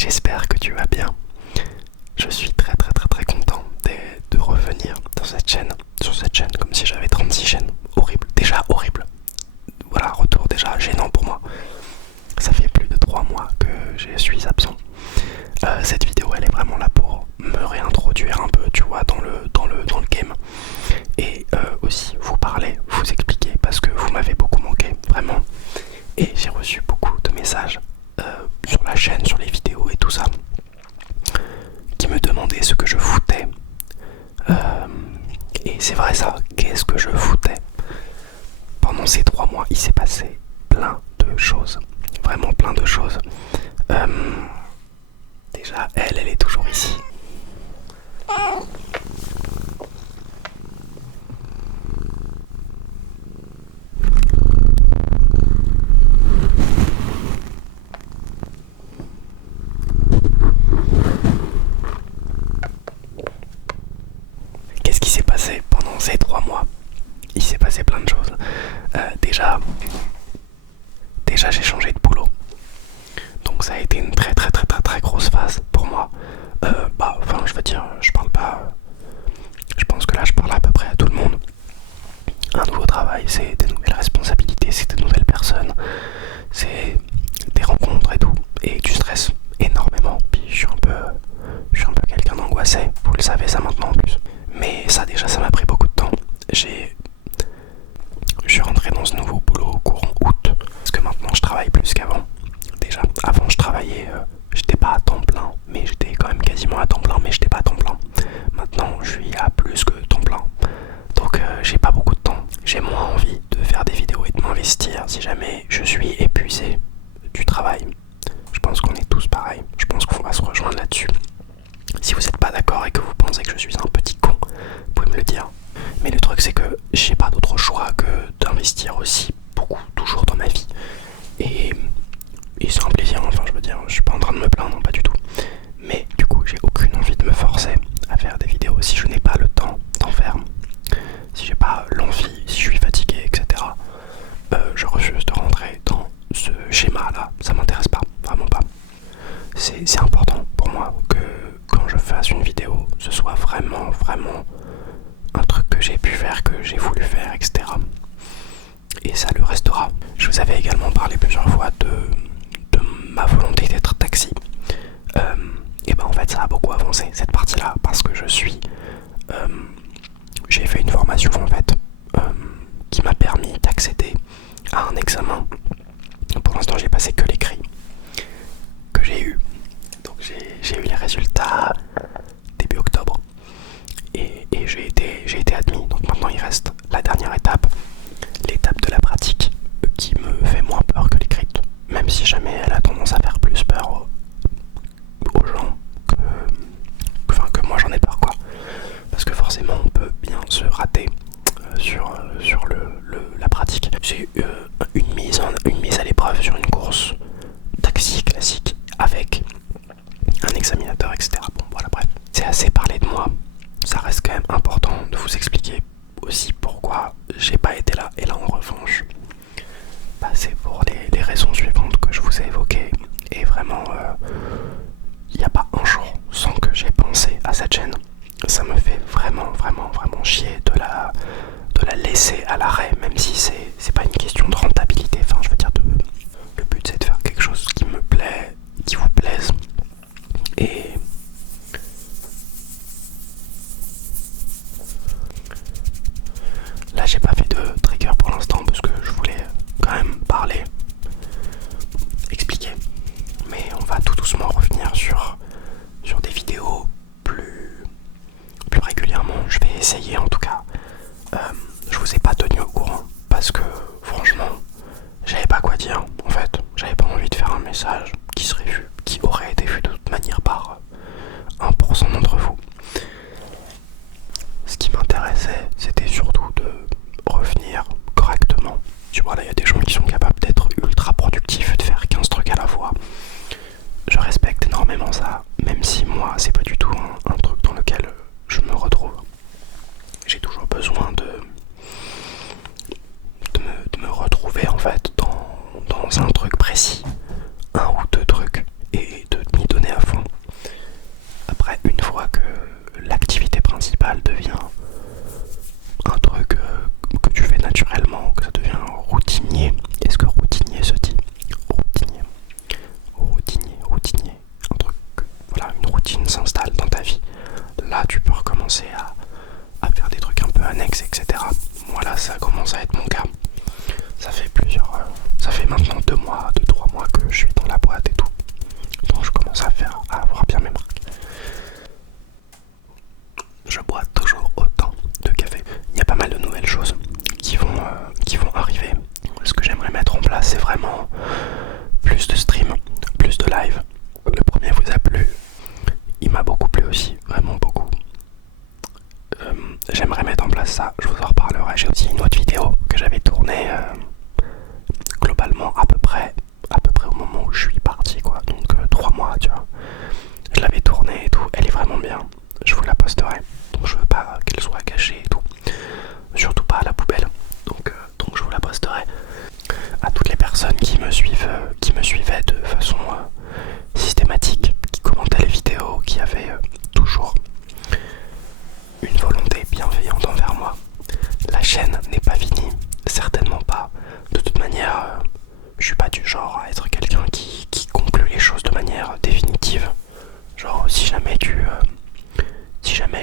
j'espère que tu vas bien. Je suis très très très très content de revenir dans cette chaîne, sur cette chaîne, comme si j'avais 36 chaînes. Horrible, déjà horrible. Voilà, retour déjà gênant pour moi. Ça fait plus de 3 mois que je suis absent. Cette vidéo elle est vraiment là pour me réintroduire un peu, tu vois, dans le game. Et aussi vous parler, vous expliquer, parce que vous m'avez beaucoup manqué, vraiment. Et j'ai reçu beaucoup de messages sur la chaîne, sur les vidéos et tout ça, qui me demandaient ce que je foutais. Et c'est vrai ça, qu'est-ce que je foutais? Pendant ces 3 mois, il s'est passé plein de choses. Vraiment plein de choses. Déjà, elle est toujours ici. Qu'est-ce qui s'est passé pendant ces 3 mois? Il s'est passé plein de choses. Déjà j'ai changé de boulot. Donc ça a été une très très très très très grosse phase pour moi. Enfin je veux dire, je parle pas. Je pense que là je parle à peu près à tout le monde. Un nouveau travail, c'est des nouvelles responsabilités, c'est des nouvelles personnes, c'est des rencontres et tout. Et du stress énormément. Puis je suis un peu quelqu'un d'angoissé. Vous le savez ça maintenant en plus. Mais ça déjà ça m'a pris beaucoup de temps. Je suis rentré dans ce nouveau boulot courant août. Parce que maintenant je travaille plus qu'avant. Déjà, avant je travaillais, j'étais pas à temps plein, mais j'étais quand même quasiment à temps plein, mais j'étais pas à temps plein. Maintenant je suis à plus que temps plein. Donc j'ai pas beaucoup de temps. J'ai moins envie de faire des vidéos et de m'investir si jamais je suis épuisé du travail. Je pense qu'on est tous pareils. Je pense qu'on va se rejoindre là-dessus. Si vous n'êtes pas d'accord et que vous pensez que je suis un petit con, vous pouvez me le dire. Mais le truc c'est que j'ai pas d'autre choix que d'investir aussi beaucoup, toujours dans ma vie. Et c'est un plaisir, enfin je veux dire, je suis pas en train de me plaindre, pas du tout. Mais du coup j'ai aucune envie de me forcer à faire des vidéos si je n'ai pas le temps d'en faire. Si j'ai pas l'envie, si je suis fatigué, etc. Je refuse de rentrer dans ce schéma là, ça m'intéresse pas, vraiment pas. C'est important pour moi que quand je fasse une vidéo, ce soit vraiment un truc que j'ai pu faire, que j'ai voulu faire, etc. Et ça le restera. Je vous avais également parlé plusieurs fois de ma volonté d'être taxi. Et ben en fait ça a beaucoup avancé cette partie là parce que j'ai fait une formation en fait qui m'a permis d'accéder à un examen. Pour l'instant j'ai passé que l'écrit que j'ai eu. Donc j'ai eu les résultats début octobre et j'ai été admis. Donc maintenant il reste la dernière étape, l'étape de la pratique qui me fait moins peur que l'écrite, même si jamais elle a tendance à faire plus peur aux gens que moi j'en ai peur quoi. Parce que forcément on peut bien se rater sur la pratique. C'est une mise à l'épreuve sur une course taxi classique avec un examinateur, etc. Bon voilà bref, c'est assez parlé de moi. Ça reste quand même important de vous expliquer aussi pourquoi j'ai pas été là. Et là en revanche, c'est pour les raisons suivantes que je vous ai évoquées. Et vraiment, il n'y a pas un jour sans que j'ai pensé à cette chaîne. Ça me fait vraiment chier de la laisser à l'arrêt, même si c'est pas une question de rentabilité. Enfin, je veux dire, le but c'est de faire quelque chose qui me plaît, qui vous plaise. Et là, j'ai pas fait de trigger pour l'instant parce que je voulais quand même parler, expliquer. Mais on va tout doucement revenir sur des vidéos plus régulièrement. Je vais essayer en tout cas. Je vous ai pas tenu au courant parce que franchement j'avais pas quoi dire en fait. J'avais pas envie de faire un message qui serait vu, qui aurait été vu de toute manière par 1% d'entre vous. Ce qui m'intéressait c'était surtout de revenir correctement. Tu vois là il y a des gens qui sont capables d'être ultra productifs et de faire 15 trucs à la fois. Je respecte énormément ça, même si moi c'est pas du tout un truc dans lequel je me retrouve. J'ai toujours besoin de me retrouver en fait dans un truc précis, un ou deux trucs, et de m'y donner à commence à avoir bien mes marques. Je bois toujours autant de café. Il y a pas mal de nouvelles choses qui vont arriver. Ce que j'aimerais mettre en place, c'est vraiment plus de stream, plus de live. Le premier vous a plu, il m'a beaucoup plu aussi, vraiment beaucoup. J'aimerais mettre en place ça, je vous en reparlerai. J'ai aussi une autre vidéo que j'avais tournée globalement à peu près au moment où je suis parti, quoi. Donc 3 mois, tu vois. Je l'avais tournée et tout, elle est vraiment bien. Je vous la posterai. Donc je veux pas qu'elle soit cachée et tout. Surtout pas à la poubelle. Donc je vous la posterai. À toutes les personnes qui me suivaient de façon systématique, qui commentaient les vidéos, qui avaient toujours une volonté bienveillante envers moi. La chaîne n'est pas finie, certainement pas. De toute manière, je suis pas du genre à être quelqu'un qui conclut les choses de manière définitive. Genre si jamais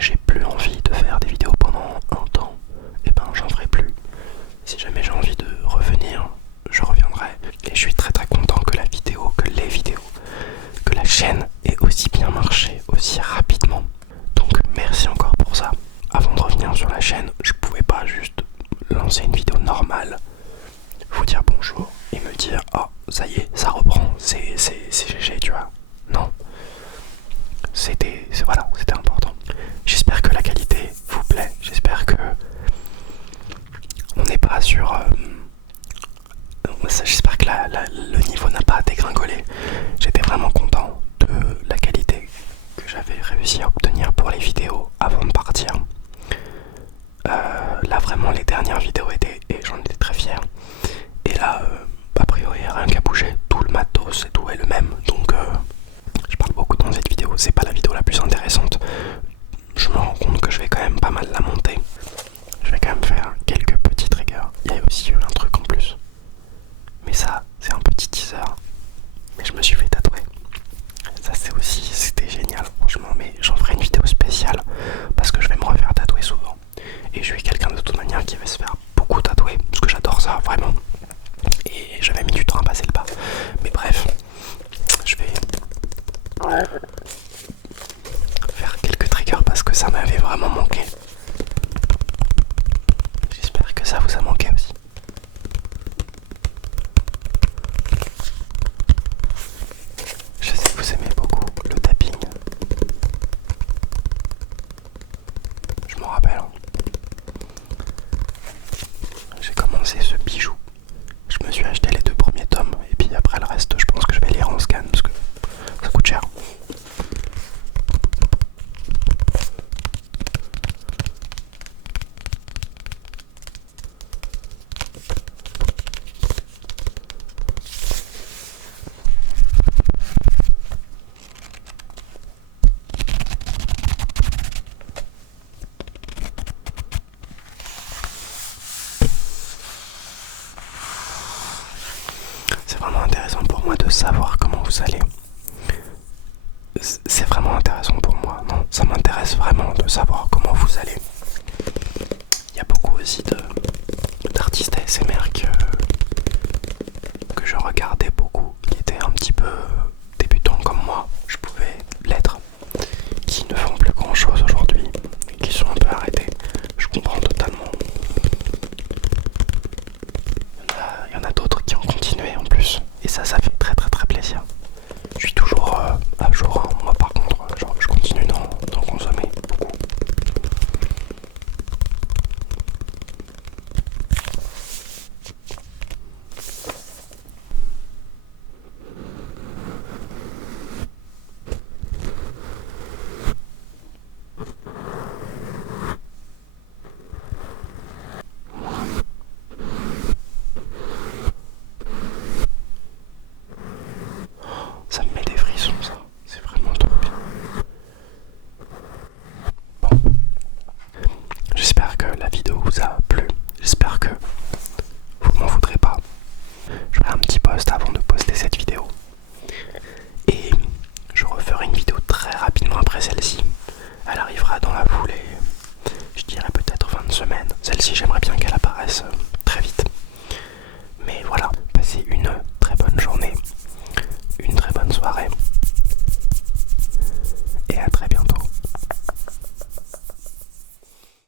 j'ai plus envie de faire des vidéos pendant un temps, et ben j'en ferai plus. Si jamais j'ai envie de revenir, je reviendrai. Et je suis très très content que les vidéos, que la chaîne ait aussi bien marché, aussi rapidement. Donc merci encore pour ça. Avant de revenir sur la chaîne, je pouvais pas juste lancer une vidéo normale, vous dire bonjour et me dire oh ça y est, ça reprend, c'est GG, tu vois. Non. C'était important. J'espère que la qualité vous plaît. J'espère que on n'est pas sur j'espère que le niveau n'a pas dégringolé. J'étais vraiment content de la qualité que j'avais réussi à obtenir pour les vidéos avant de partir. Là vraiment les dernières vidéos étaient, et j'en étais très fier. Et là a priori rien qu'à bouger, tout le matos et tout est le même. Donc je parle beaucoup dans cette vidéo, c'est pas la vidéo la plus intéressante. Je me rends compte que je vais quand même pas mal la monter. Je vais quand même faire quelques petits triggers. Il y a aussi eu un truc en plus. Mais ça, c'est un petit teaser. Mais je me suis fait tatouer. Ça c'était génial franchement. Mais j'en ferai une vidéo spéciale parce que je vais me refaire tatouer souvent. Et je suis quelqu'un de toute manière qui va se faire beaucoup tatouer. Parce que j'adore ça vraiment. Et j'avais mis du temps à passer le pas. Mais bref, je vais faire quelques triggers parce que ça m'avait vraiment manqué. J'espère que ça vous a manqué aussi. Je sais que vous aimez beaucoup le tapping. Je m'en rappelle. J'ai commencé ce bijou. Je me suis acheté les 2 premiers tomes. Et puis après le reste, je pense que je vais lire en scan parce que ça coûte cher. C'est vraiment intéressant pour moi de savoir comment vous allez. C'est vraiment intéressant pour moi, non, ça m'intéresse vraiment de savoir comment vous allez. Il y a beaucoup aussi d'artistes ASMR que je regardais beaucoup, qui étaient un petit peu